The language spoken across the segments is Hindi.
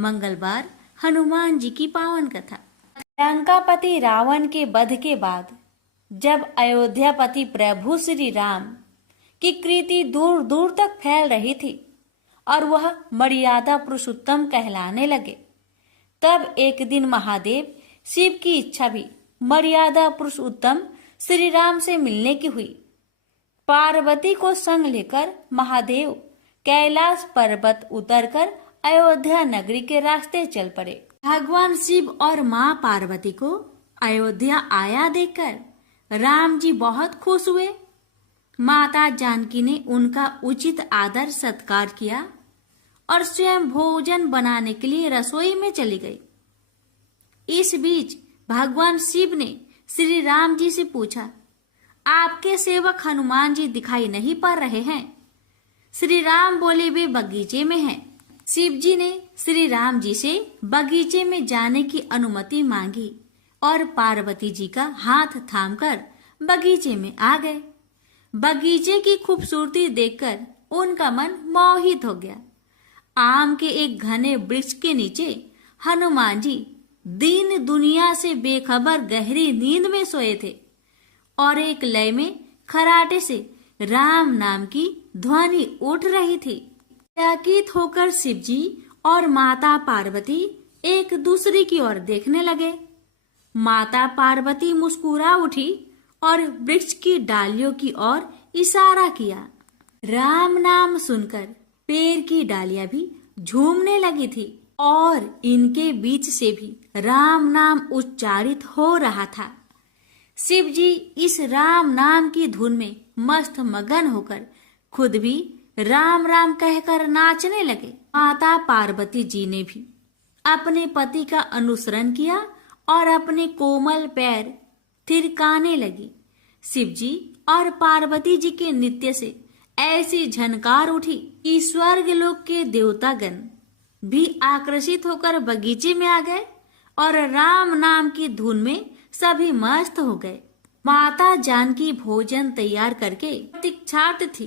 मंगलवार हनुमान जी की पावन कथा। लंकापति रावण के वध के बाद जब अयोध्यापति प्रभु श्री राम की कीर्ति दूर दूर तक फैल रही थी और वह मर्यादा पुरुषोत्तम कहलाने लगे, तब एक दिन महादेव शिव की इच्छा भी मर्यादा पुरुषोत्तम श्री राम से मिलने की हुई। पार्वती को संग लेकर महादेव कैलाश पर्वत उतरकर अयोध्या नगरी के रास्ते चल पड़े। भगवान शिव और माँ पार्वती को अयोध्या आया देखकर राम जी बहुत खुश हुए। माता जानकी ने उनका उचित आदर सत्कार किया और स्वयं भोजन बनाने के लिए रसोई में चली गई। इस बीच भगवान शिव ने श्री राम जी से पूछा, आपके सेवक हनुमान जी दिखाई नहीं पड़ रहे हैं? श्री राम बोले, वे बगीचे में हैं। शिव जी ने श्री राम जी से बगीचे में जाने की अनुमति मांगी और पार्वती जी का हाथ थामकर बगीचे में आ गए। बगीचे की खूबसूरती देखकर उनका मन मोहित हो गया। आम के एक घने वृक्ष के नीचे हनुमान जी दीन दुनिया से बेखबर गहरी नींद में सोए थे और एक लय में खराटे से राम नाम की ध्वनि उठ रही थी। चकित होकर शिव जी और माता पार्वती एक दूसरे की ओर देखने लगे। माता पार्वती मुस्कुरा उठी और वृक्ष की डालियों की ओर इशारा किया। राम नाम सुनकर पेड़ की डालियां भी झूमने लगी थी और इनके बीच से भी राम नाम उच्चारित हो रहा था। शिव जी इस राम नाम की धुन में मस्त मगन होकर खुद भी राम राम कहकर नाचने लगे। माता पार्वती जी ने भी अपने पति का अनुसरण किया और अपने कोमल पैर थिरकाने लगी। शिव जी और पार्वती जी के नृत्य से ऐसी झनकार उठी कि स्वर्गलोक के देवतागण भी आकर्षित होकर बगीचे में आ गए और राम नाम की धुन में सभी मस्त हो गए। माता जानकी भोजन तैयार करके प्रतीक्षार्थ थी,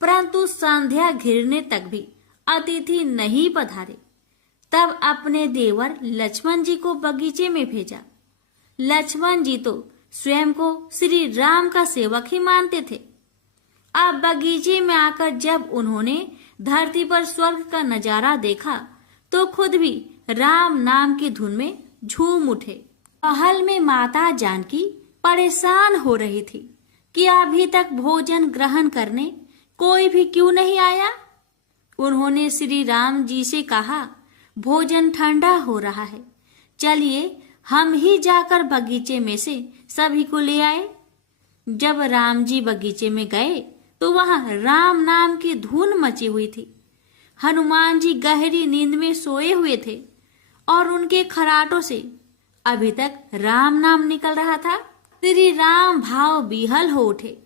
परंतु संध्या घिरने तक भी अतिथि नहीं पधारे। तब अपने देवर लक्ष्मण जी को बगीचे में भेजा। लक्ष्मण जी तो स्वयं को श्री राम का सेवक ही मानते थे। अब बगीचे में आकर जब उन्होंने धरती पर स्वर्ग का नजारा देखा तो खुद भी राम नाम की धुन में झूम उठे। महल में माता जानकी परेशान हो रही थी कि अभी तक भोजन ग्रहण करने कोई भी क्यों नहीं आया। उन्होंने श्री राम जी से कहा, भोजन ठंडा हो रहा है, चलिए हम ही जाकर बगीचे में से सभी को ले आए। जब राम जी बगीचे में गए तो वहां राम नाम की धुन मची हुई थी। हनुमान जी गहरी नींद में सोए हुए थे और उनके खराटों से अभी तक राम नाम निकल रहा था। श्री राम भाव विहल हो उठे।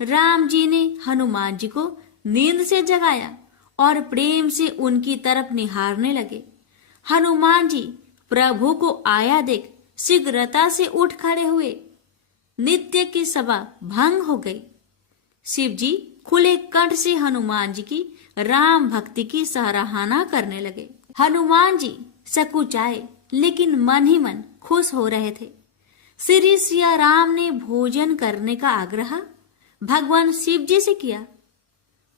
राम जी ने हनुमान जी को नींद से जगाया और प्रेम से उनकी तरफ निहारने लगे। हनुमान जी प्रभु को आया देख शीघ्रता से उठ खड़े हुए। नित्य की सभा भंग हो गई। शिव जी खुले कंठ से हनुमान जी की राम भक्ति की सराहना करने लगे। हनुमान जी सकुचाए लेकिन मन ही मन खुश हो रहे थे। श्री सिया राम ने भोजन करने का आग्रह भगवान शिव जी से किया।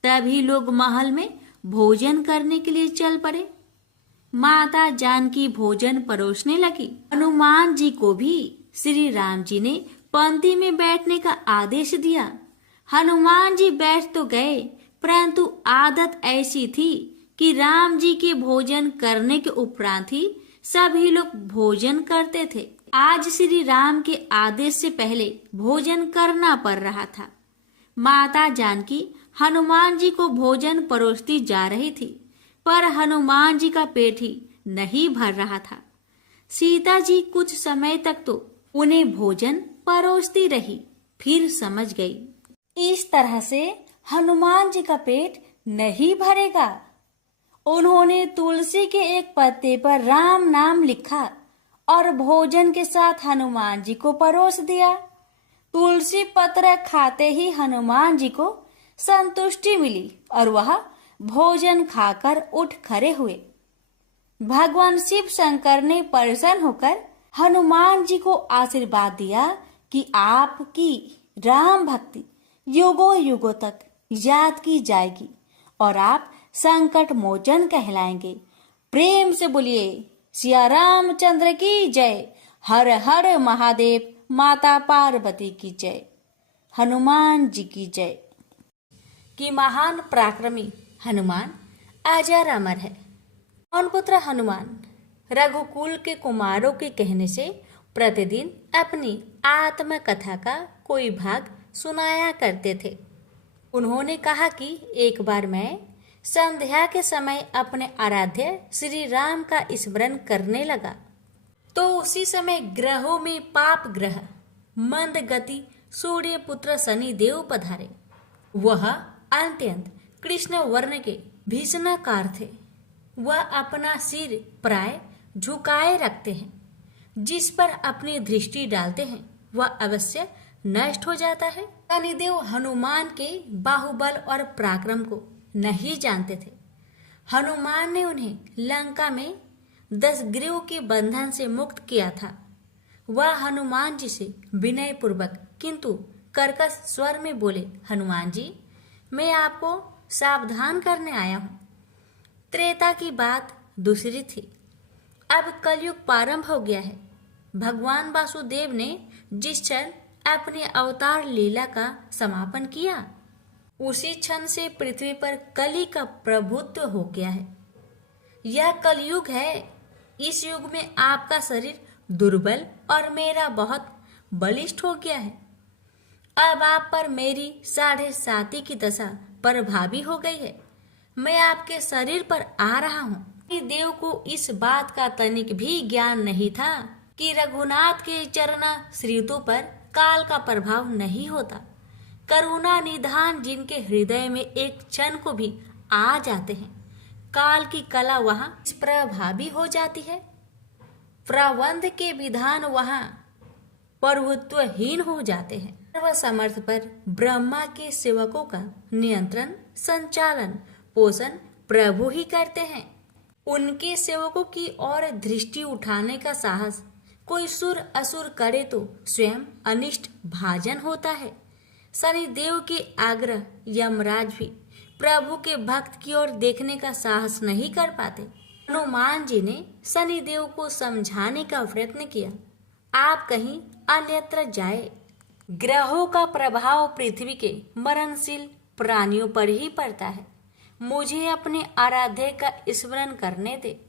तभी लोग महल में भोजन करने के लिए चल पड़े। माता जानकी भोजन परोसने लगी। हनुमान जी को भी श्री राम जी ने पंक्ति में बैठने का आदेश दिया। हनुमान जी बैठ तो गए, परंतु आदत ऐसी थी कि राम जी के भोजन करने के उपरांत ही सभी लोग भोजन करते थे। आज श्री राम के आदेश से पहले भोजन करना पड़ रहा था। माता जानकी हनुमान जी को भोजन परोसती जा रही थी, पर हनुमान जी का पेट ही नहीं भर रहा था। सीता जी कुछ समय तक तो उन्हें भोजन परोसती रही, फिर समझ गई इस तरह से हनुमान जी का पेट नहीं भरेगा। उन्होंने तुलसी के एक पत्ते पर राम नाम लिखा और भोजन के साथ हनुमान जी को परोस दिया। तुलसी पत्र खाते ही हनुमान जी को संतुष्टि मिली और वह भोजन खाकर उठ खड़े हुए। भगवान शिव शंकर ने प्रसन्न होकर हनुमान जी को आशीर्वाद दिया कि आपकी राम भक्ति युगों युगों तक याद की जाएगी और आप संकट मोचन कहलाएंगे। प्रेम से बोलिए सिया रामचंद्र की जय। हर हर महादेव। माता पार्वती की जय। हनुमान जी की जय। कि महान पराक्रमी हनुमान अजर अमर है। पवन पुत्र हनुमान रघुकुल के कुमारों के कहने से प्रतिदिन अपनी आत्मकथा का कोई भाग सुनाया करते थे। उन्होंने कहा कि एक बार मैं संध्या के समय अपने आराध्य श्री राम का स्मरण करने लगा तो उसी समय ग्रहों में पाप ग्रह मंद गति सूर्य पुत्र शनि देव पधारे। वह अत्यंत कृष्ण वर्ण के भीषणाकार थे। वह अपना सिर प्राय झुकाए रखते हैं। जिस पर अपनी दृष्टि डालते हैं वह अवश्य नष्ट हो जाता है। शनिदेव हनुमान के बाहुबल और पराक्रम को नहीं जानते थे। हनुमान ने उन्हें लंका में 10 ग्रीव के बंधन से मुक्त किया था। वह हनुमान जी से विनय पूर्वक किंतु कर्कश स्वर में बोले, हनुमान जी, मैं आपको सावधान करने आया हूँ। त्रेता की बात दूसरी थी। अब कलयुग प्रारंभ हो गया है। भगवान वासुदेव ने जिस क्षण अपने अवतार लीला का समापन किया उसी क्षण से पृथ्वी पर कली का प्रभुत्व हो गया है। यह कलयुग है। इस युग में आपका शरीर दुर्बल और मेरा बहुत बलिष्ठ हो गया है। अब आप पर मेरी 7.5 की दशा प्रभावी हो गई है। मैं आपके शरीर पर आ रहा हूँ। देव को इस बात का तनिक भी ज्ञान नहीं था कि रघुनाथ के चरणा श्रीतों पर काल का प्रभाव नहीं होता। करुणा निधान जिनके हृदय में एक क्षण को भी आ जाते हैं, काल की कला वहां प्रभावी हो जाती है। प्रबंध के विधान वहां प्रभुत्वहीन हो जाते हैं। सर्वसमर्थ पर ब्रह्मा के सेवकों का नियंत्रण, संचालन, पोषण प्रभु ही करते हैं। उनके सेवकों की ओर दृष्टि उठाने का साहस कोई सुर असुर करे तो स्वयं अनिष्ट भाजन होता है। शनिदेव के आग्रह यमराज भी प्रभु के भक्त की ओर देखने का साहस नहीं कर पाते। हनुमान जी ने शनिदेव को समझाने का प्रयत्न किया, आप कहीं अन्यत्र जाए। ग्रहों का प्रभाव पृथ्वी के मरणशील प्राणियों पर ही पड़ता है। मुझे अपने आराध्य का स्मरण करने दे।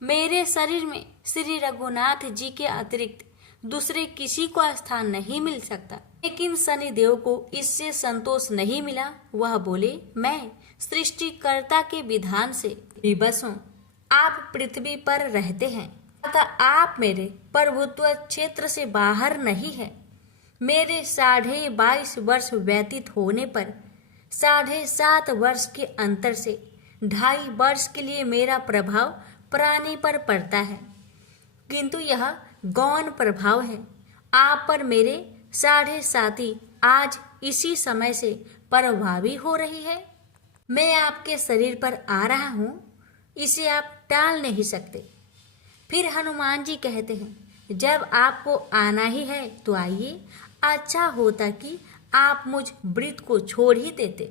मेरे शरीर में श्री रघुनाथ जी के अतिरिक्त दूसरे किसी को स्थान नहीं मिल सकता। लेकिन शनिदेव को इससे संतोष नहीं मिला। वह बोले, मैं सृष्टिकर्ता के विधान से विवश हूँ। आप पृथ्वी पर रहते हैं अतः आप मेरे प्रभुत्व क्षेत्र से बाहर नहीं है। मेरे 22.5 वर्ष व्यतीत होने पर 7.5 वर्ष के अंतर से 2.5 वर्ष के लिए मेरा प्रभाव प्राणी पर पड़ता है, किंतु यह गौण प्रभाव है। आप पर मेरे 7.5 आज इसी समय से प्रभावी हो रही है। मैं आपके शरीर पर आ रहा हूँ, इसे आप टाल नहीं सकते। फिर हनुमान जी कहते हैं, जब आपको आना ही है तो आइए। अच्छा होता कि आप मुझ वृत्त को छोड़ ही देते।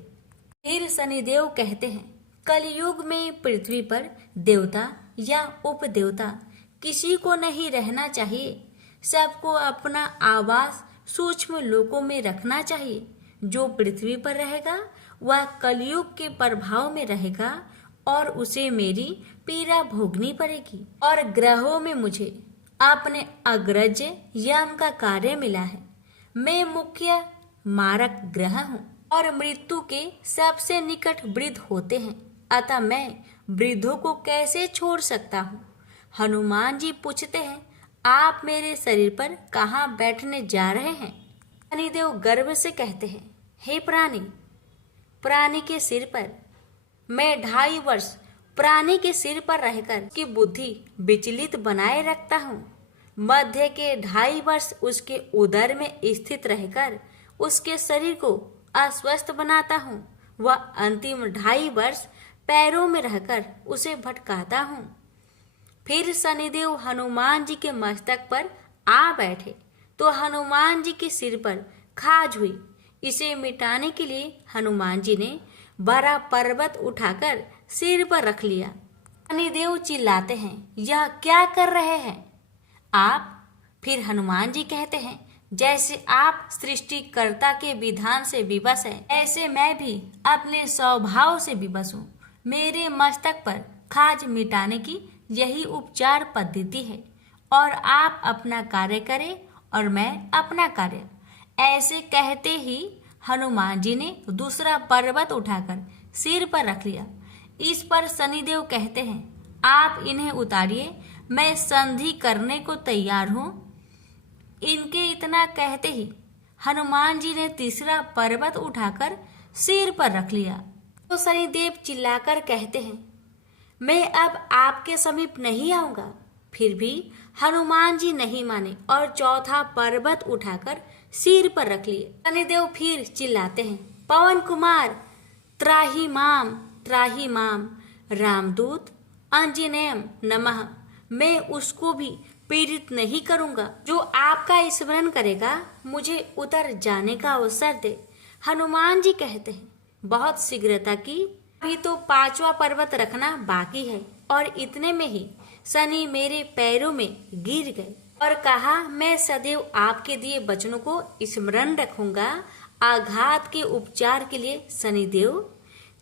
फिर शनिदेव कहते हैं, कलयुग में पृथ्वी पर देवता या उपदेवता किसी को नहीं रहना चाहिए। सबको अपना आवास सूक्ष्म लोकों में रखना चाहिए। जो पृथ्वी पर रहेगा वह कलयुग के प्रभाव में रहेगा और उसे मेरी पीड़ा भोगनी पड़ेगी। और ग्रहों में मुझे अपने अग्रज यम का कार्य मिला है। मैं मुख्य मारक ग्रह हूँ और मृत्यु के सबसे निकट वृद्ध होते हैं, अतः मैं वृद्धों को कैसे छोड़ सकता हूँ। हनुमान जी पूछते हैं, आप मेरे शरीर पर कहाँ बैठने जा रहे हैं। शनिदेव गर्व से कहते हैं, हे प्राणी के सिर पर मैं 2.5 वर्ष प्राणी के सिर पर रहकर की बुद्धि विचलित बनाए रखता हूँ। मध्य के 2.5 वर्ष उसके उदर में स्थित रहकर उसके शरीर को अस्वस्थ बनाता हूँ। वह अंतिम 2.5 वर्ष पैरों में रहकर उसे भटकाता हूँ। फिर शनिदेव हनुमान जी के मस्तक पर आ बैठे तो हनुमान जी के सिर पर खाज हुई। इसे मिटाने के लिए हनुमान जी ने बड़ा पर्वत उठाकर सिर पर रख लिया। शनिदेव चिल्लाते हैं, यह क्या कर रहे हैं आप? फिर हनुमान जी कहते हैं, जैसे आप सृष्टिकर्ता के विधान से विवश हैं, ऐसे मैं भी अपने स्वभाव से विवश हूँ। मेरे मस्तक पर खाज मिटाने की यही उपचार पद्धति है और आप अपना कार्य करें और मैं अपना कार्य। ऐसे कहते ही हनुमान जी ने दूसरा पर्वत उठाकर सिर पर रख लिया। इस पर शनिदेव कहते हैं, आप इन्हें उतारिए, मैं संधि करने को तैयार हूँ। इनके इतना कहते ही हनुमान जी ने तीसरा पर्वत उठाकर सिर पर रख लिया। तो शनिदेव चिल्लाकर कहते हैं, मैं अब आपके समीप नहीं आऊंगा। फिर भी हनुमान जी नहीं माने और चौथा पर्वत उठाकर सिर पर रख लिए। शनिदेव फिर चिल्लाते हैं, पवन कुमार त्राहि माम रामदूत आंजनेयम नमः। मैं उसको भी पीड़ित नहीं करूंगा जो आपका स्मरण करेगा। मुझे उतर जाने का अवसर दे। हनुमान जी कहते हैं, बहुत शीघ्रता की, अभी तो पांचवा पर्वत रखना बाकी है। और इतने में ही शनि मेरे पैरों में गिर गए और कहा, मैं सदैव आपके दिए वचनों को स्मरण रखूंगा। आघात के उपचार के लिए शनिदेव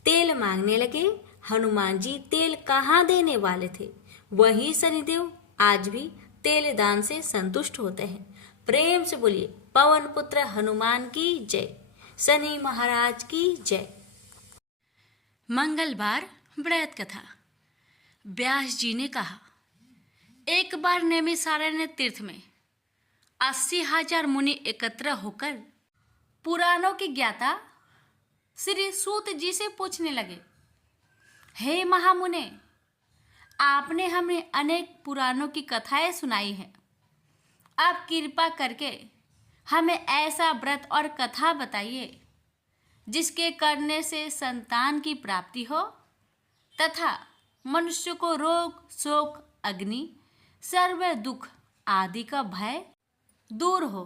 तेल मांगने लगे। हनुमान जी तेल कहाँ देने वाले थे, वही शनिदेव आज भी तेल दान से संतुष्ट होते हैं। प्रेम से बोलिए, पवन पुत्र हनुमान की जय, शनि महाराज की जय। मंगलवार व्रत कथा। व्यास जी ने कहा, एक बार नैमिषारण्य तीर्थ में 80,000 मुनि एकत्र होकर पुराणों के ज्ञाता श्री सूत जी से पूछने लगे, हे महामुने, आपने हमें अनेक पुराणों की कथाएं सुनाई हैं। आप कृपा करके हमें ऐसा व्रत और कथा बताइए जिसके करने से संतान की प्राप्ति हो तथा मनुष्य को रोग शोक अग्नि सर्व दुख आदि का भय दूर हो,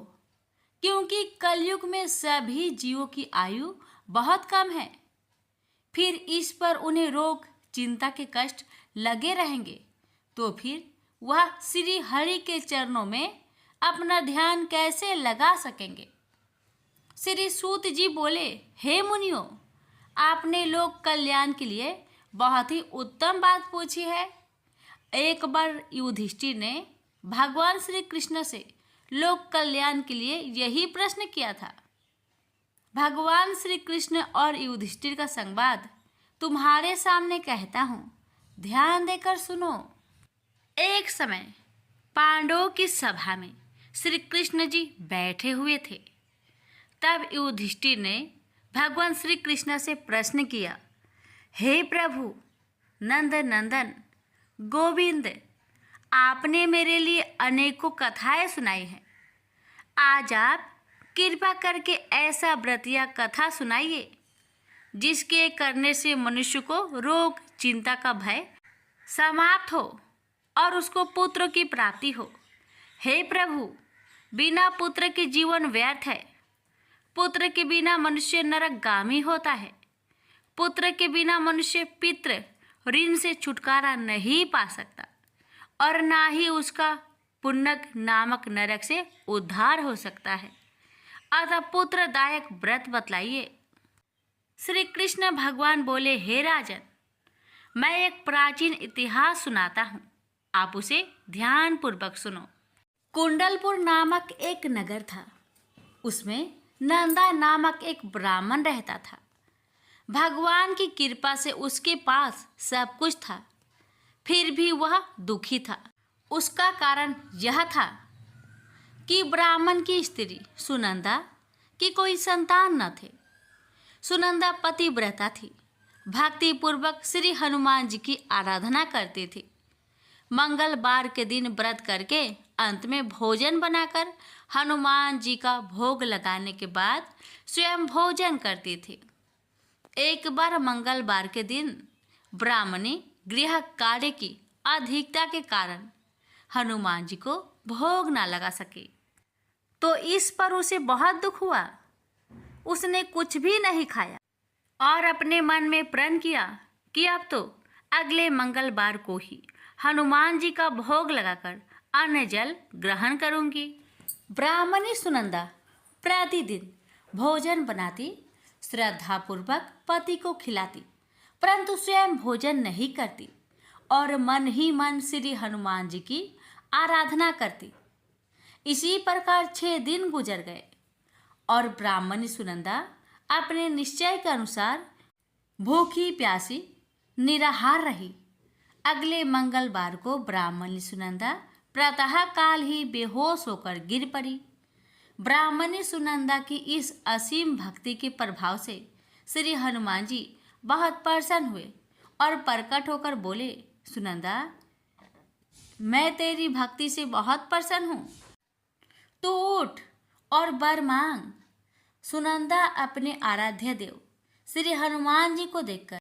क्योंकि कलयुग में सभी जीवों की आयु बहुत कम है। फिर इस पर उन्हें रोग चिंता के कष्ट लगे रहेंगे तो फिर वह श्री हरि के चरणों में अपना ध्यान कैसे लगा सकेंगे। श्री सूत जी बोले, हे मुनियों, आपने लोक कल्याण के लिए बहुत ही उत्तम बात पूछी है। एक बार युधिष्ठिर ने भगवान श्री कृष्ण से लोक कल्याण के लिए यही प्रश्न किया था। भगवान श्री कृष्ण और युधिष्ठिर का संवाद तुम्हारे सामने कहता हूँ, ध्यान देकर सुनो। एक समय पांडवों की सभा में श्री कृष्ण जी बैठे हुए थे। तब युधिष्ठिर ने भगवान श्री कृष्ण से प्रश्न किया, हे प्रभु नंद नंदन गोविंद, आपने मेरे लिए अनेकों कथाएं सुनाई हैं। आज आप कृपा करके ऐसा व्रत या कथा सुनाइए जिसके करने से मनुष्य को रोग चिंता का भय समाप्त हो और उसको पुत्र की प्राप्ति हो। हे प्रभु, बिना पुत्र के जीवन व्यर्थ है। पुत्र के बिना मनुष्य नरकगामी होता है। पुत्र के बिना मनुष्य पितृ ऋण से छुटकारा नहीं पा सकता और ना ही उसका पुण्यक नामक नरक से उद्धार हो सकता है। अतः पुत्रदायक व्रत बतलाइए। श्री कृष्ण भगवान बोले, हे राजन, मैं एक प्राचीन इतिहास सुनाता हूँ, आप उसे ध्यान पूर्वक सुनो। कुंडलपुर नामक एक नगर था। उसमें नंदा नामक एक ब्राह्मण रहता था। भगवान की कृपा से उसके पास सब कुछ था, फिर भी वह दुखी था। उसका कारण यह था कि ब्राह्मण की स्त्री सुनंदा की कोई संतान न थे। सुनंदा पतिव्रता थी, भक्ति पूर्वक श्री हनुमान जी की आराधना करती थी। मंगलवार के दिन व्रत करके अंत में भोजन बनाकर हनुमान जी का भोग लगाने के बाद स्वयं भोजन करती थी। एक बार मंगलवार के दिन ब्राह्मणी गृह कार्य की अधिकता के कारण हनुमान जी को भोग ना लगा सके, तो इस पर उसे बहुत दुख हुआ। उसने कुछ भी नहीं खाया और अपने मन में प्रण किया कि अब तो अगले मंगलवार को ही हनुमान जी का भोग लगाकर अन्न जल ग्रहण करूंगी। ब्राह्मणी सुनंदा प्रतिदिन भोजन बनाती, श्रद्धापूर्वक पति को खिलाती, परंतु स्वयं भोजन नहीं करती और मन ही मन श्री हनुमान जी की आराधना करती। इसी प्रकार 6 दिन गुजर गए और ब्राह्मणी सुनंदा अपने निश्चय के अनुसार भूखी प्यासी निराहार रही। अगले मंगलवार को ब्राह्मणी सुनंदा प्रातः काल ही बेहोश होकर गिर पड़ी। ब्राह्मणी सुनंदा की इस असीम भक्ति के प्रभाव से श्री हनुमान जी बहुत प्रसन्न हुए और प्रकट होकर बोले, सुनंदा, मैं तेरी भक्ति से बहुत प्रसन्न हूँ, तू उठ और वर मांग। सुनंदा अपने आराध्य देव श्री हनुमान जी को देखकर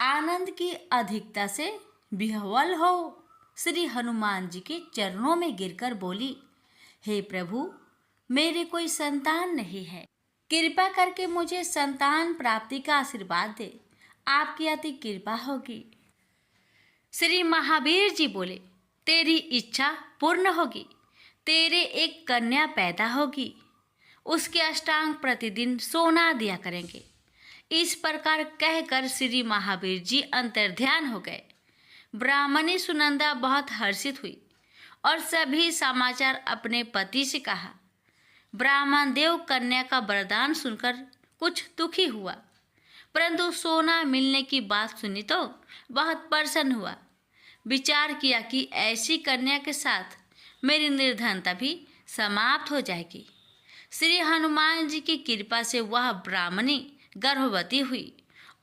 आनंद की अधिकता से विह्वल हो श्री हनुमान जी के चरणों में गिरकर बोली, हे प्रभु, मेरे कोई संतान नहीं है, कृपा करके मुझे संतान प्राप्ति का आशीर्वाद दे, आपकी अति कृपा होगी। श्री महावीर जी बोले, तेरी इच्छा पूर्ण होगी, तेरे एक कन्या पैदा होगी, उसके अष्टांग प्रतिदिन सोना दिया करेंगे। इस प्रकार कहकर श्री महावीर जी अंतर्ध्यान हो गए। ब्राह्मणी सुनंदा बहुत हर्षित हुई और सभी समाचार अपने पति से कहा। ब्राह्मण देव कन्या का वरदान सुनकर कुछ दुखी हुआ, परंतु सोना मिलने की बात सुनी तो बहुत प्रसन्न हुआ। विचार किया कि ऐसी कन्या के साथ मेरी निर्धनता भी समाप्त हो जाएगी। श्री हनुमान जी की कृपा से वह ब्राह्मणी गर्भवती हुई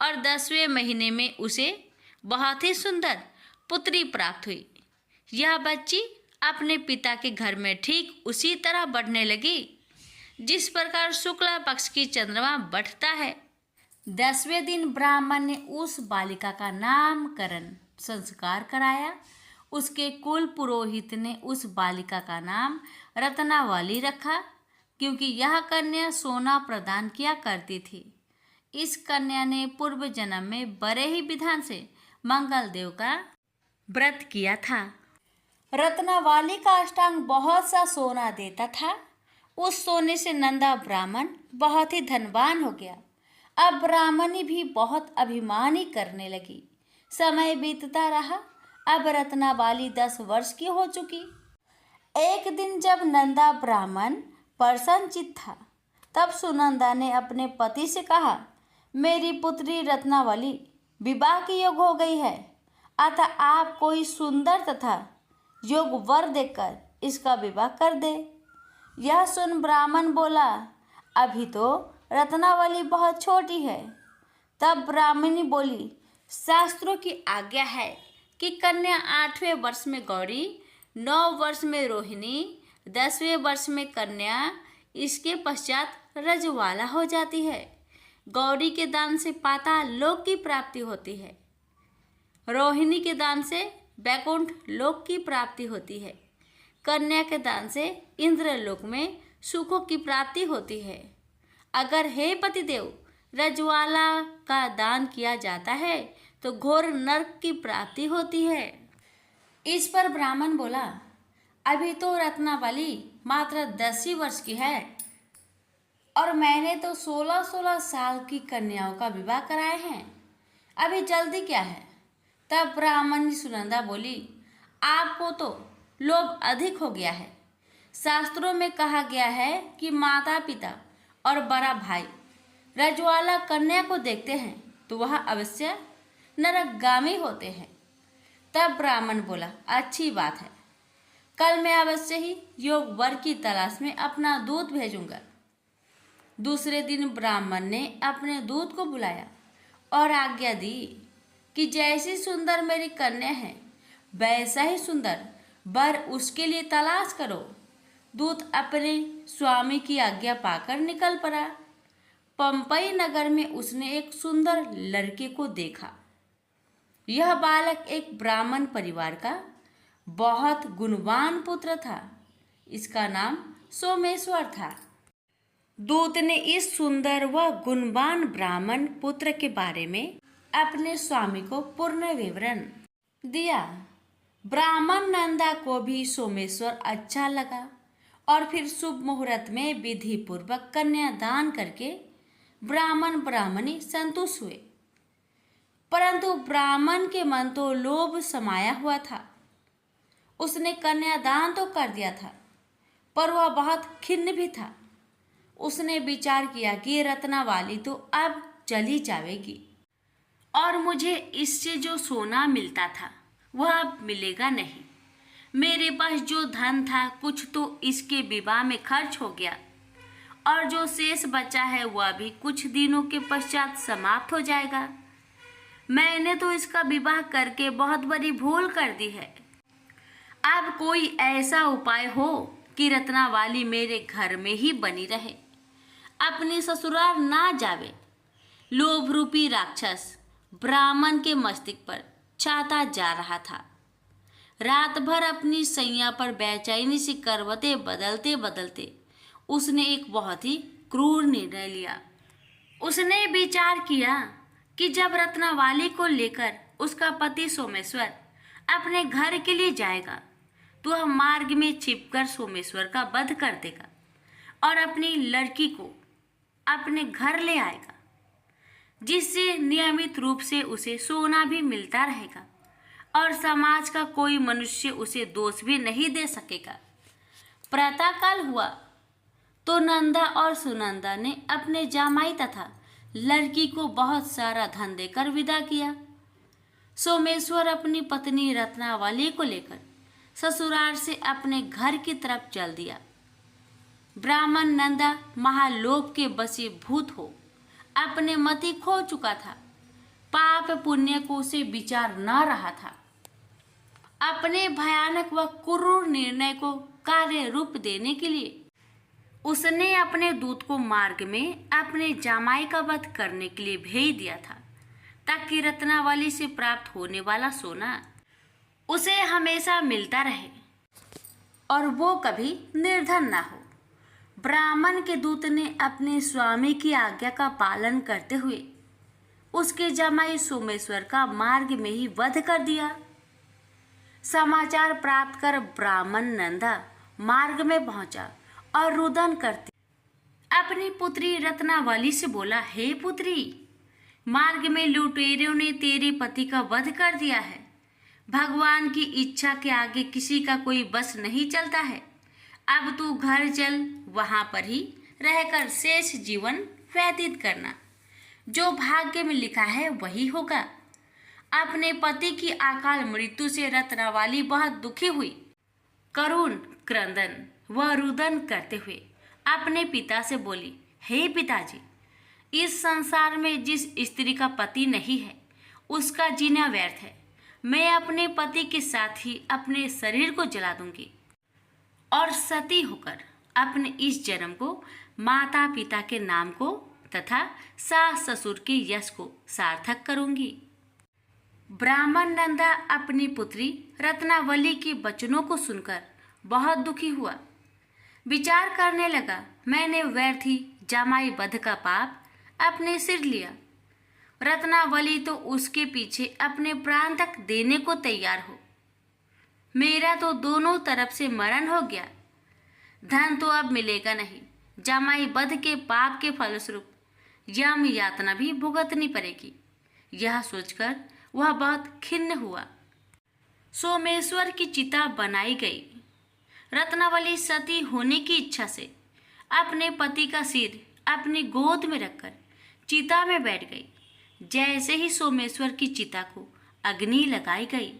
और 10वें महीने में उसे बहुत ही सुंदर पुत्री प्राप्त हुई। यह बच्ची अपने पिता के घर में ठीक उसी तरह बढ़ने लगी जिस प्रकार शुक्ला पक्ष की चंद्रमा बढ़ता है। 10वें दिन ब्राह्मण ने उस बालिका का नामकरण संस्कार कराया। उसके कुल पुरोहित ने उस बालिका का नाम रत्नावली रखा, क्योंकि यह कन्या सोना प्रदान किया करती थी। इस कन्या ने पूर्व जन्म में बड़े ही विधान से मंगल देव का व्रत किया था। रत्नावली का अष्टांग बहुत सा सोना देता था। उस सोने से नंदा ब्राह्मण बहुत ही धनवान हो गया। अब ब्राह्मणी भी बहुत अभिमानी करने लगी। समय बीतता रहा। अब रत्नावली 10 वर्ष की हो चुकी। एक दिन जब नंदा ब्राह्मण प्रसन्नचित्त था, तब सुनंदा ने अपने पति से कहा, मेरी पुत्री रत्नावली विवाह की योग हो गई है, अतः आप कोई सुंदर तथा योग वर देकर इसका विवाह कर दे। यह सुन ब्राह्मण बोला, अभी तो रत्नावली बहुत छोटी है। तब ब्राह्मणी बोली, शास्त्रों की आज्ञा है कि कन्या 8वें वर्ष में गौरी, 9 वर्ष में रोहिणी, 10वें वर्ष में कन्या, इसके पश्चात रजवाला हो जाती है। गौरी के दान से पाताल लोक की प्राप्ति होती है, रोहिणी के दान से वैकुंठ लोक की प्राप्ति होती है, कन्या के दान से इंद्रलोक में सुखों की प्राप्ति होती है। अगर हे पतिदेव रजवाला का दान किया जाता है तो घोर नरक की प्राप्ति होती है। इस पर ब्राह्मण बोला, अभी तो रत्नावली मात्र 10 ही वर्ष की है और मैंने तो 16-16 साल की कन्याओं का विवाह कराए हैं, अभी जल्दी क्या है। तब ब्राह्मणी सुनंदा बोली, आपको तो लोभ अधिक हो गया है। शास्त्रों में कहा गया है कि माता पिता और बड़ा भाई रजवाला कन्या को देखते हैं तो वह अवश्य नरकगामी होते हैं। तब ब्राह्मण बोला, अच्छी बात है, कल मैं अवश्य ही योग वर की तलाश में अपना दूत भेजूंगा। दूसरे दिन ब्राह्मण ने अपने दूत को बुलाया और आज्ञा दी कि जैसी सुंदर मेरी कन्या है वैसा ही सुंदर वर उसके लिए तलाश करो। दूत अपने स्वामी की आज्ञा पाकर निकल पड़ा। पंपई नगर में उसने एक सुंदर लड़के को देखा। यह बालक एक ब्राह्मण परिवार का बहुत गुणवान पुत्र था। इसका नाम सोमेश्वर था। दूत ने इस सुंदर व गुणवान ब्राह्मण पुत्र के बारे में अपने स्वामी को पूर्ण विवरण दिया। ब्राह्मण नंदा को भी सोमेश्वर अच्छा लगा और फिर शुभ मुहूर्त में विधि पूर्वक कन्यादान करके ब्राह्मण ब्राह्मणी संतुष्ट हुए। परंतु ब्राह्मण के मन तो लोभ समाया हुआ था। उसने कन्यादान तो कर दिया था, पर वह बहुत खिन्न भी था। उसने विचार किया कि रत्नावली तो अब चली जाएगी और मुझे इससे जो सोना मिलता था वह अब मिलेगा नहीं। मेरे पास जो धन था कुछ तो इसके विवाह में खर्च हो गया और जो शेष बचा है वह भी कुछ दिनों के पश्चात समाप्त हो जाएगा। मैंने तो इसका विवाह करके बहुत बड़ी भूल कर दी है। अब कोई ऐसा उपाय हो कि रत्नावली मेरे घर में ही बनी रहे, अपनी ससुराल ना जावे। लोभ रूपी राक्षस ब्राह्मण के मस्तिष्क पर छाता जा रहा था। रात भर अपनी सैया पर बेचैनी से करवटें बदलते बदलते उसने एक बहुत ही क्रूर निर्णय लिया। उसने विचार किया कि जब रत्नावली को लेकर उसका पति सोमेश्वर अपने घर के लिए जाएगा तो वह मार्ग में छिपकर सोमेश्वर का वध कर देगा और अपनी लड़की को अपने घर ले आएगा, जिससे नियमित रूप से उसे सोना भी मिलता रहेगा और समाज का कोई मनुष्य उसे दोष भी नहीं दे सकेगा। प्रातःकाल हुआ तो नंदा और सुनंदा ने अपने जामाई तथा लड़की को बहुत सारा धन देकर विदा किया। सोमेश्वर अपनी पत्नी रत्नावली को लेकर ससुराल से अपने घर की तरफ चल दिया। ब्राह्मण नंदा महालोभ के वशीभूत हो अपने मति खो चुका था। पाप पुण्य को उसे विचार न रहा था। अपने भयानक व क्रूर निर्णय को कार्य रूप देने के लिए उसने अपने दूत को मार्ग में अपने जामाई का वध करने के लिए भेज दिया था, ताकि रत्नावली से प्राप्त होने वाला सोना उसे हमेशा मिलता रहे और वो कभी निर्धन ना हो। ब्राह्मण के दूत ने अपने स्वामी की आज्ञा का पालन करते हुए उसके जमाई सोमेश्वर का मार्ग में ही वध कर दिया। समाचार प्राप्त कर ब्राह्मण नंदा मार्ग में पहुंचा और रुदन करते अपनी पुत्री रत्नावली से बोला, हे पुत्री, मार्ग में लुटेरों ने तेरे पति का वध कर दिया है। भगवान की इच्छा के आगे किसी का कोई बस नहीं चलता है। अब तू घर चल, वहां पर ही रहकर शेष जीवन व्यतीत करना। जो भाग्य में लिखा है वही होगा। अपने पति की अकाल मृत्यु से रत्नावली बहुत दुखी हुई। करुण क्रंदन व रुदन करते हुए अपने पिता से बोली, हे पिताजी, इस संसार में जिस स्त्री का पति नहीं है उसका जीना व्यर्थ है। मैं अपने पति के साथ ही अपने शरीर को जला दूंगी और सती होकर अपने इस जन्म को माता पिता के नाम को तथा सास ससुर के यश को सार्थक करूंगी। ब्राह्मण नंदा अपनी पुत्री रत्नावली के वचनों को सुनकर बहुत दुखी हुआ। विचार करने लगा, मैंने व्यर्थ ही जामाई वध का पाप अपने सिर लिया। रत्नावली तो उसके पीछे अपने प्राण तक देने को तैयार हो। मेरा तो दोनों तरफ से मरण हो गया। धन तो अब मिलेगा नहीं। जामाई वध के पाप के फलस्वरूप यम यातना भी भुगतनी पड़ेगी। यह सोचकर वह बहुत खिन्न हुआ। सोमेश्वर की चिता बनाई गई। रत्नावली सती होने की इच्छा से अपने पति का सिर अपनी गोद में रखकर चिता में बैठ गई। जैसे ही सोमेश्वर की चिता को अग्नि लगाई गई,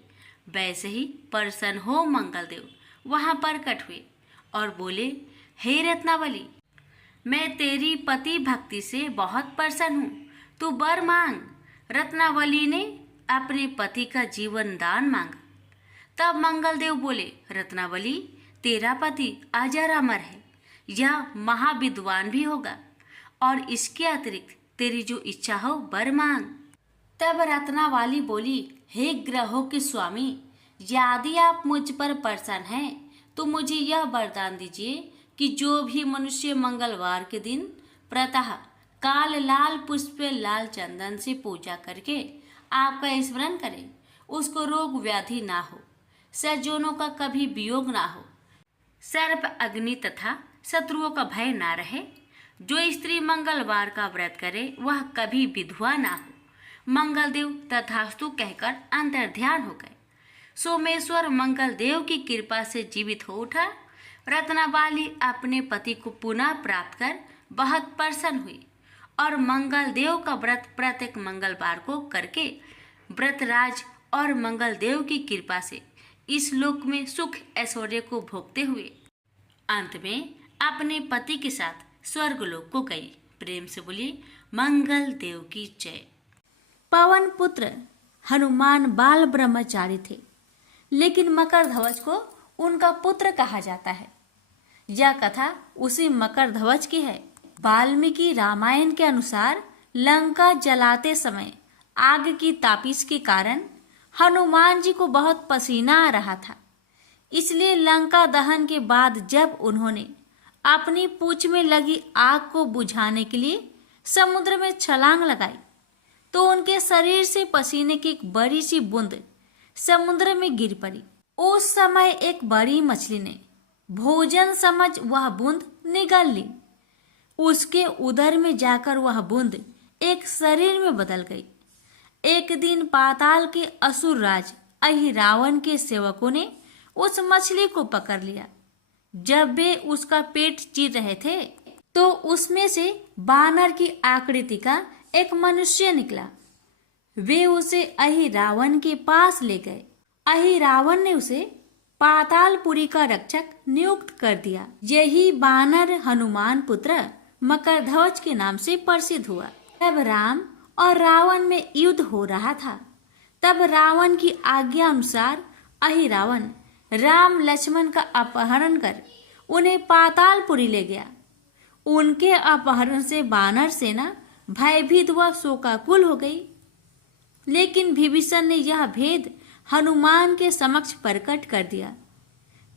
वैसे ही प्रसन्न हो मंगलदेव वहां प्रकट हुए और बोले, हे रत्नावली, मैं तेरी पति भक्ति से बहुत प्रसन्न हूँ, तू वर मांग। रत्नावली ने अपने पति का जीवन दान मांगा। तब मंगलदेव बोले, रत्नावली, तेरा पति अजर अमर है, यह महाविद्वान भी होगा और इसके अतिरिक्त तेरी जो इच्छा हो वर मांग। तब रत्नावाली बोली, हे ग्रहों के स्वामी, यदि आप मुझ पर प्रसन्न हैं तो मुझे यह वरदान दीजिए कि जो भी मनुष्य मंगलवार के दिन प्रातः काल लाल पुष्प लाल चंदन से पूजा करके आपका स्मरण करे, उसको रोग व्याधि ना हो, सज्जनों का कभी वियोग ना हो, सर्प अग्नि तथा शत्रुओं का भय ना रहे। जो स्त्री मंगलवार का व्रत करे वह कभी विधवा ना हो। मंगलदेव तथास्तु कहकर अंतर्ध्यान हो गए। सोमेश्वर मंगलदेव की कृपा से जीवित हो उठा। रत्नावाली अपने पति को पुनः प्राप्त कर बहुत प्रसन्न हुई और मंगलदेव का व्रत प्रत्येक मंगलवार को करके व्रतराज और मंगलदेव की कृपा से इस लोक में सुख ऐश्वर्य को भोगते हुए अंत में अपने पति के साथ स्वर्गलोक को गई। प्रेम से बोलिए मंगल देव की जय। पवन पुत्र हनुमान बाल ब्रह्मचारी थे, लेकिन मकर ध्वज को उनका पुत्र कहा जाता है। यह कथा उसी मकर ध्वज की है। वाल्मीकि रामायण के अनुसार लंका जलाते समय आग की तापिश के कारण हनुमान जी को बहुत पसीना आ रहा था। इसलिए लंका दहन के बाद जब उन्होंने अपनी पूंछ में लगी आग को बुझाने के लिए समुद्र में छलांग लगाई तो उनके शरीर से पसीने की एक बड़ी सी बूंद समुद्र में गिर पड़ी। उस समय एक बड़ी मछली ने भोजन समझ वह बूंद निगल ली। उसके उदर में जाकर वह बूंद एक शरीर में बदल गई। एक दिन पाताल के असुर राज अहिरावण के सेवकों ने उस मछली को पकड़ लिया। जब वे उसका पेट चीर रहे थे तो उसमें से बानर की आकृति का एक मनुष्य निकला। वे उसे अहिरावण के पास ले गए। अहिरावण ने उसे पातालपुरी का रक्षक नियुक्त कर दिया। यही बानर हनुमान पुत्र मकरध्वज के नाम से प्रसिद्ध हुआ। तब राम और रावण में युद्ध हो रहा था। तब रावण की आज्ञा अनुसार अहिरावण राम लक्ष्मण का अपहरण कर उन्हें पातालपुरी ले गया। उनके अपहरण से वानर सेना भयभीत व शोकाकुल हो गई। लेकिन विभीषण ने यह भेद हनुमान के समक्ष प्रकट कर दिया।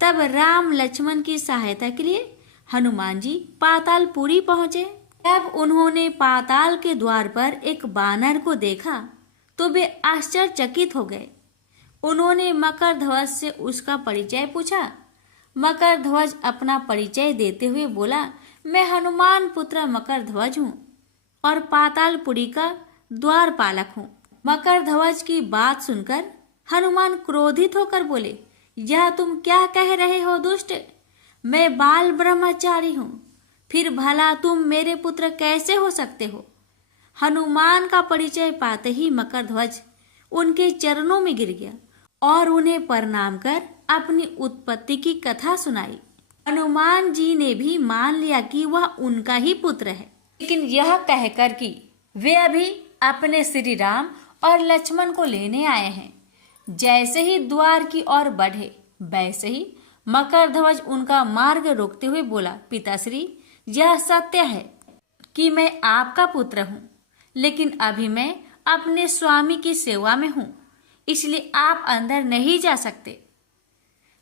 तब राम लक्ष्मण की सहायता के लिए हनुमान जी पातालपुरी पहुंचे। तब उन्होंने पाताल के द्वार पर एक बानर को देखा तो वे आश्चर्यचकित हो गए। उन्होंने मकरध्वज से उसका परिचय पूछा। मकरध्वज अपना परिचय देते हुए बोला, मैं हनुमान पुत्र मकरध्वज हूँ और पातालपुरी का द्वारपालक हूँ। मकरध्वज की बात सुनकर हनुमान क्रोधित होकर बोले, यह तुम क्या कह रहे हो दुष्ट? मैं बाल ब्रह्मचारी हूँ, फिर भला तुम मेरे पुत्र कैसे हो सकते हो? हनुमान का परिचय पाते ही मकरध्वज उनके चरणों में गिर गया और उन्हें प्रणाम कर अपनी उत्पत्ति की कथा सुनाई। हनुमान जी ने भी मान लिया कि वह उनका ही पुत्र है, लेकिन यह कहकर कि वे अभी अपने श्री राम और लक्ष्मण को लेने आए हैं। जैसे ही द्वार की ओर बढ़े वैसे ही मकरध्वज उनका मार्ग रोकते हुए बोला, पिताश्री, यह सत्य है कि मैं आपका पुत्र हूँ, लेकिन अभी मैं अपने स्वामी की सेवा में हूँ, इसलिए आप अंदर नहीं जा सकते।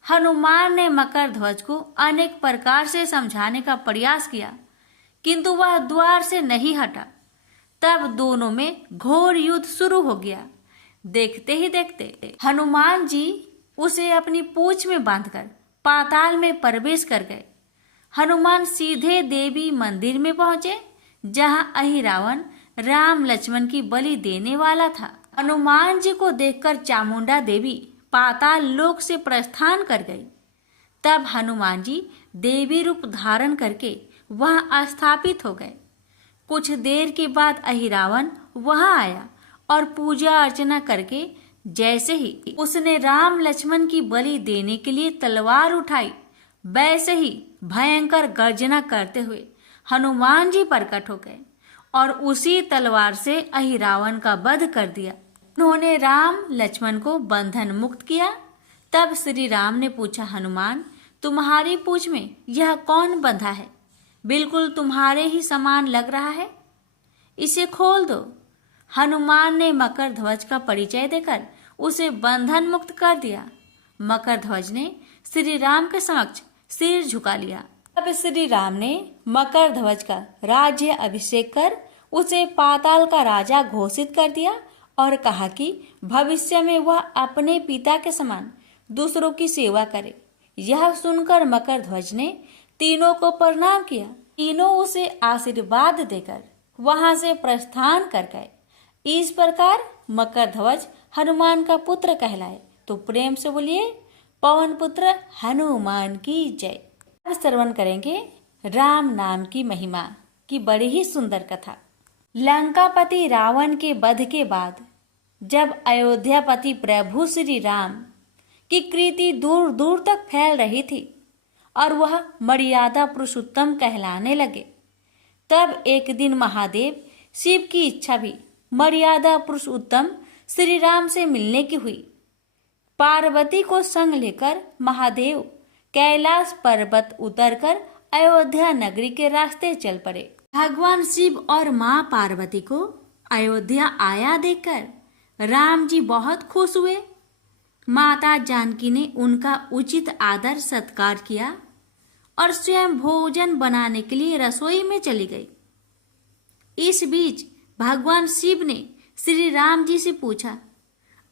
हनुमान ने मकरध्वज को अनेक प्रकार से समझाने का प्रयास किया, किंतु वह द्वार से नहीं हटा। तब दोनों में घोर युद्ध शुरू हो गया। देखते ही देखते हनुमान जी उसे अपनी पूंछ में बांधकर पाताल में प्रवेश कर गए। हनुमान सीधे देवी मंदिर में पहुंचे, जहां अहिरावण राम लक्ष्मण की बलि देने वाला था। हनुमान जी को देखकर चामुंडा देवी पाताल लोक से प्रस्थान कर गई। तब हनुमान जी देवी रूप धारण करके वहां स्थापित हो गए। कुछ देर के बाद अहिरावण वहां आया और पूजा अर्चना करके जैसे ही उसने राम लक्ष्मण की बलि देने के लिए तलवार उठाई, वैसे ही भयंकर गर्जना करते हुए हनुमान जी प्रकट हो गए और उसी तलवार से अहिरावण का वध कर दिया। उन्होंने राम लक्ष्मण को बंधन मुक्त किया। तब श्री राम ने पूछा, हनुमान, तुम्हारी पूंछ में यह कौन बंधा है? बिल्कुल तुम्हारे ही समान लग रहा है, इसे खोल दो। हनुमान ने मकर ध्वज का परिचय देकर उसे बंधन मुक्त कर दिया। मकर ध्वज ने श्री राम के समक्ष सिर झुका लिया। तब श्री राम ने मकर ध्वज का राज्य अभिषेक कर उसे पाताल का राजा घोषित कर दिया और कहा कि भविष्य में वह अपने पिता के समान दूसरों की सेवा करे। यह सुनकर मकर ध्वज ने तीनों को प्रणाम किया। तीनों उसे आशीर्वाद देकर वहां से प्रस्थान कर गए। इस प्रकार मकर ध्वज हनुमान का पुत्र कहलाए। तो प्रेम से बोलिए पवन पुत्र हनुमान की जय। अब श्रवण करेंगे राम नाम की महिमा की बड़ी ही सुंदर कथा। लंकापति रावण के वध के बाद जब अयोध्यापति प्रभु श्री राम की कीर्ति दूर दूर तक फैल रही थी और वह मर्यादा पुरुषोत्तम कहलाने लगे, तब एक दिन महादेव शिव की इच्छा भी मर्यादा पुरुषोत्तम श्री राम से मिलने की हुई। पार्वती को संग लेकर महादेव कैलाश पर्वत उतरकर अयोध्या नगरी के रास्ते चल पड़े। भगवान शिव और मां पार्वती को अयोध्या आया देखकर राम जी बहुत खुश हुए। माता जानकी ने उनका उचित आदर सत्कार किया और स्वयं भोजन बनाने के लिए रसोई में चली गई। इस बीच भगवान शिव ने श्री राम जी से पूछा,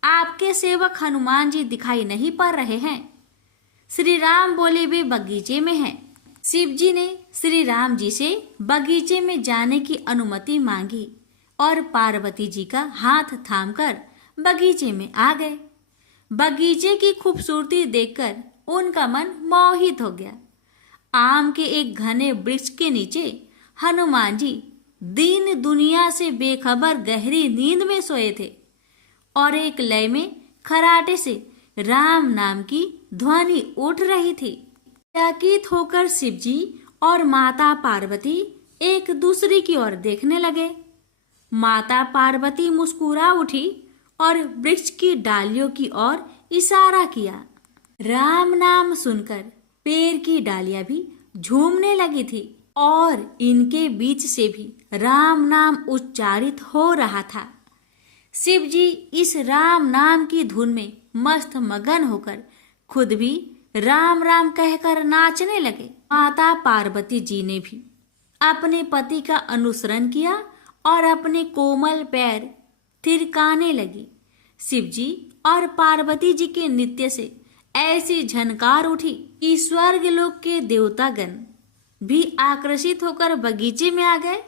आपके सेवक हनुमान जी दिखाई नहीं पड़ रहे हैं? श्री राम बोले, वे बगीचे में हैं। शिव जी ने श्री राम जी से बगीचे में जाने की अनुमति मांगी और पार्वती जी का हाथ थामकर बगीचे में आ गए। बगीचे की खूबसूरती देखकर उनका मन मोहित हो गया। आम के एक घने वृक्ष के नीचे हनुमान जी दीन दुनिया से बेखबर गहरी नींद में सोए थे और एक लय में खराटे से राम नाम की ध्वनि उठ रही थी। चकित होकर शिव जी और माता पार्वती एक दूसरे की ओर देखने लगे। माता पार्वती मुस्कुरा उठी और वृक्ष की डालियों की ओर इशारा किया। राम नाम सुनकर पेड़ की डालियां भी झूमने लगी थी और इनके बीच से भी राम नाम उच्चारित हो रहा था। शिव जी इस राम नाम की धुन में मस्त मगन होकर खुद भी राम राम कहकर नाचने लगे। माता पार्वती जी ने भी अपने पति का अनुसरण किया और अपने कोमल पैर थिरकाने लगी। शिव जी और पार्वती जी के नृत्य से ऐसी झनकार उठी कि स्वर्गलोक के देवतागण भी आकर्षित होकर बगीचे में आ गए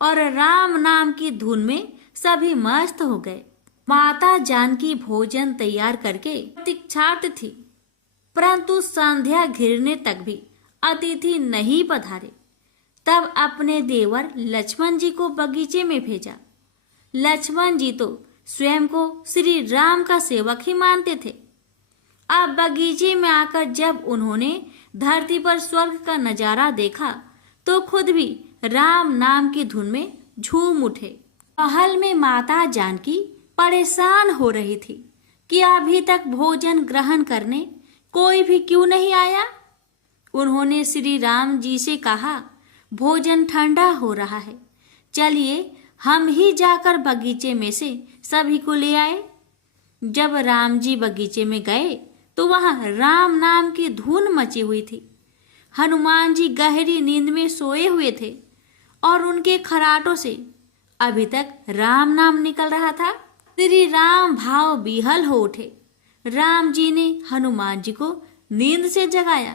और राम नाम की धुन में सभी मस्त हो गए। माता जानकी भोजन तैयार करके प्रतीक्षार्थ थी, परंतु संध्या घिरने तक भी अतिथि नहीं पधारे। तब अपने देवर लक्ष्मण जी को बगीचे में भेजा। लक्ष्मण जी तो स्वयं को श्री राम का सेवक ही मानते थे। अब बगीचे में आकर जब उन्होंने धरती पर स्वर्ग का नजारा देखा तो खुद भी राम नाम की धुन में झूम उठे। महल में माता जानकी परेशान हो रही थी कि अभी तक भोजन ग्रहण करने कोई भी क्यों नहीं आया। उन्होंने श्री राम जी से कहा, भोजन ठंडा हो रहा है, चलिए हम ही जाकर बगीचे में से सभी को ले आए। जब राम जी बगीचे में गए तो वहां राम नाम की धुन मची हुई थी। हनुमान जी गहरी नींद में सोए हुए थे और उनके खराटों से अभी तक राम नाम निकल रहा था। श्री राम भाव विहल हो उठे। राम जी ने हनुमान जी को नींद से जगाया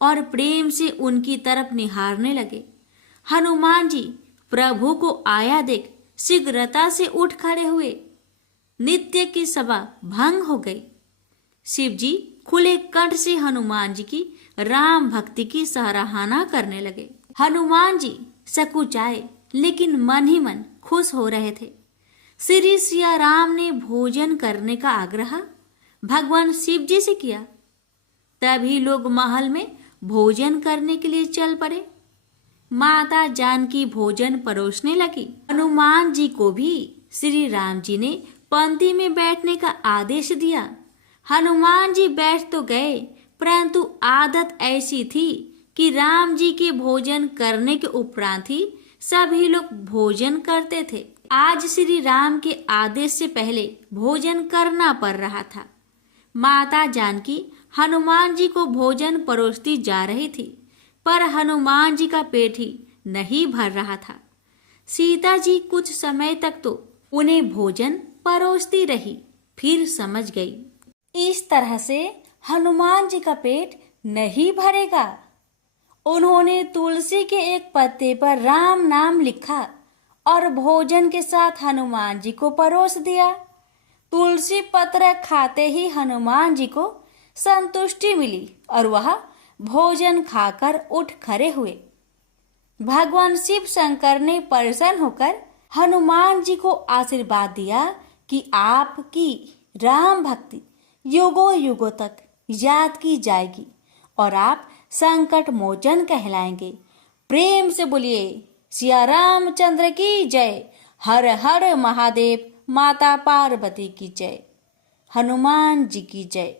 और प्रेम से उनकी तरफ निहारने लगे। हनुमान जी प्रभु को आया देख शीघ्रता से उठ खड़े हुए। नित्य की सभा भंग हो गई। शिव जी खुले कंठ से हनुमान जी की राम भक्ति की सराहना करने लगे। हनुमान जी सकुचाए लेकिन मन ही मन खुश हो रहे थे। श्री सिया राम ने भोजन करने का आग्रह भगवान शिव जी से किया। तभी लोग महल में भोजन करने के लिए चल पड़े। माता जानकी भोजन परोसने लगी। हनुमान जी को भी श्री राम जी ने पंक्ति में बैठने का आदेश दिया। हनुमान जी बैठ तो गए, परंतु आदत ऐसी थी कि राम जी के भोजन करने के उपरांत ही सभी लोग भोजन करते थे। आज श्री राम के आदेश से पहले भोजन करना पड़ रहा था। माता जानकी हनुमान जी को भोजन परोसती जा रही थी, पर हनुमान जी का पेट ही नहीं भर रहा था। सीता जी कुछ समय तक तो उन्हें भोजन परोसती रही, फिर समझ गई इस तरह से हनुमान जी का पेट नहीं भरेगा। उन्होंने तुलसी के एक पत्ते पर राम नाम लिखा और भोजन के साथ हनुमान जी को परोस दिया। तुलसी पत्र खाते ही हनुमान जी को संतुष्टि मिली और वह भोजन खाकर उठ खड़े हुए। भगवान शिव शंकर ने प्रसन्न होकर हनुमान जी को आशीर्वाद दिया कि आपकी राम भक्ति युगों युगों तक याद की जाएगी और आप संकट मोचन कहलाएंगे। प्रेम से बोलिए सिया रामचंद्र की जय। हर हर महादेव। माता पार्वती की जय। हनुमान जी की जय।